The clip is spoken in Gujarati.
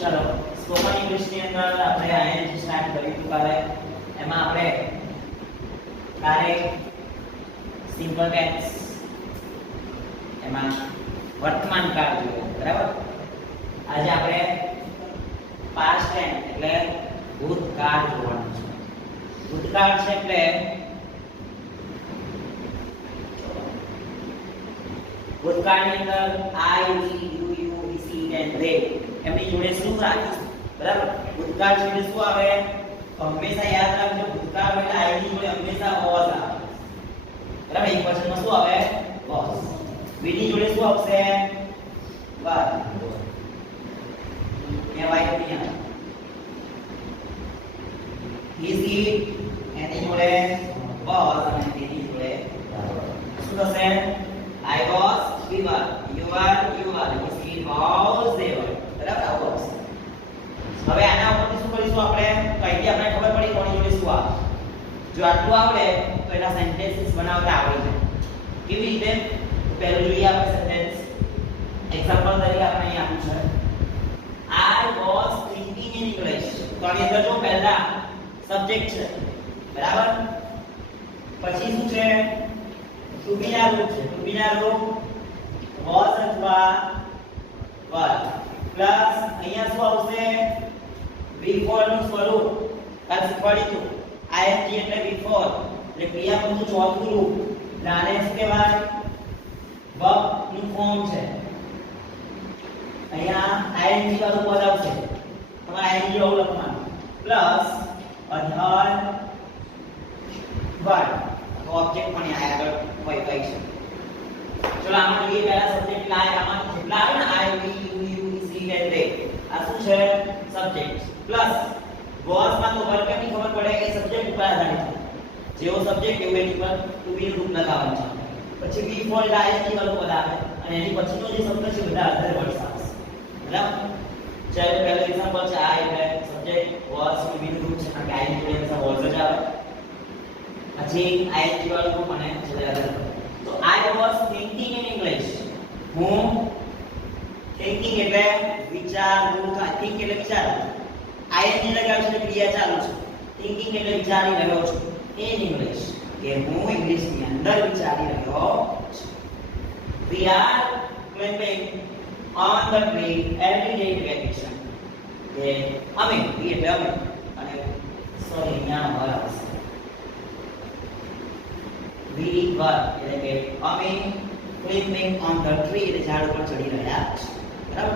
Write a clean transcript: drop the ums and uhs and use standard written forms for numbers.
ચલો સ્પોકન ઇંગ્લિશ ની અંદર આપણે આઈએનજી સ્ટાર્ટ કરી ચૂકારે એમાં આપણે ડાયરેક્ટ સિમ્પલ ટેન્સ એમાં વર્તમાન કાળ જોઈએ બરાબર આજે આપણે પાસ્ટ ટેન્સ એટલે ભૂતકાળ જોવાનું છે ભૂતકાળ છે એટલે ભૂતકાળની અંદર I V U U V C and they એમની જોડે શું રાખીશું બરાબર ભૂતકાળ જોડે શું આવે હંમેશા યાદ રાખજો ભૂતકાળ એટલે આઈ ની જોડે હંમેશા વોઝ આવે બરાબર એક વચનમાં શું આવે વોઝ વી ની જોડે શું આવશે વર કે વાય ની આવે ઇઝ ઇટ એની જોડે વોઝ અને તેની જોડે શું થશે I was, we were, you are, he was, they were. બરાબર આવું આવશે હવે આના ઉપરથી શું કરીશું આપણે કઈથી આપણે ખબર પડી કોની જોડે શું આવે જો આટલું આવડે તો એના સેન્ટેન્સીસ બનાવતા આવડી જાય કેવી રીતે પહેલું જોઈએ આપણે સેન્ટેન્સ એક્ઝામ્પલ તરીકે આપણે અહીં આપ્યું છે I was thinking in English તો આની અંદર જો પહેલા સબ્જેક્ટ છે બરાબર પછી શું છે to be ના રૂપ છે to be ના રૂપ was અથવા were પ્લસ અહીંયા શું આવશે before નું સ્વરૂપ કાલ શીખવાડ્યું ing એટલે before એટલે ક્રિયાપદનું ચોથું રૂપ આને શું કહેવાય verb નું ફોર્મ છે અહીંયા ing વાળું પદ આવશે તમારે ing આવું લખવાનું પ્લસ અધર વર્બ ऑब्जेक्ट પણ આગળ હોય કઈ છે ચલો આમાં જોઈએ પહેલા સબ્જેક્ટ લાય આમાં જેટલા આવે ને I V U U C and they આ શું છે સબ્જેક્ટ પ્લસ વોઝ માં તો વર્બ ની ખબર પડે કે સબ્જેક્ટ ઉપર આધારિત છે જેવો સબ્જેક્ટ એવું એની પર ટુ બી રૂપ લગાવવાનું છે પછી વી ફોર ડાયરેક્ટલી વાળું પદ આવે અને એની પછીનો જે શબ્દ છે બધા અધર વર્ડ્સ આવશે બરાબર ચાલો પહેલું એક્ઝામ્પલ છે આ એટલે સબ્જેક્ટ વોઝ ટુ બી રૂપ છે કારણ કે આઈ ની જોડે વોઝ જ આવે પછી ing વાળું રૂપ અને છેલ્લે અધર તો I was thinking in English હું thinking એટલે વિચારવું થાય think એટલે વિચારવું ing લગાવ્યું છે ક્રિયા ચાલુ છે thinking એટલે વિચારી રહ્યો છું in English કે હું ઇંગ્લિશ ની અંદર વિચારી રહ્યો છું we are clapping on the tree every day in vacation કે અમે એટલે અમે અને સોરી અહીંયા વર આવશે we were એટલે કે અમે climbing on the tree એટલે ઝાડ ઉપર ચડી રહ્યા છે બરાબર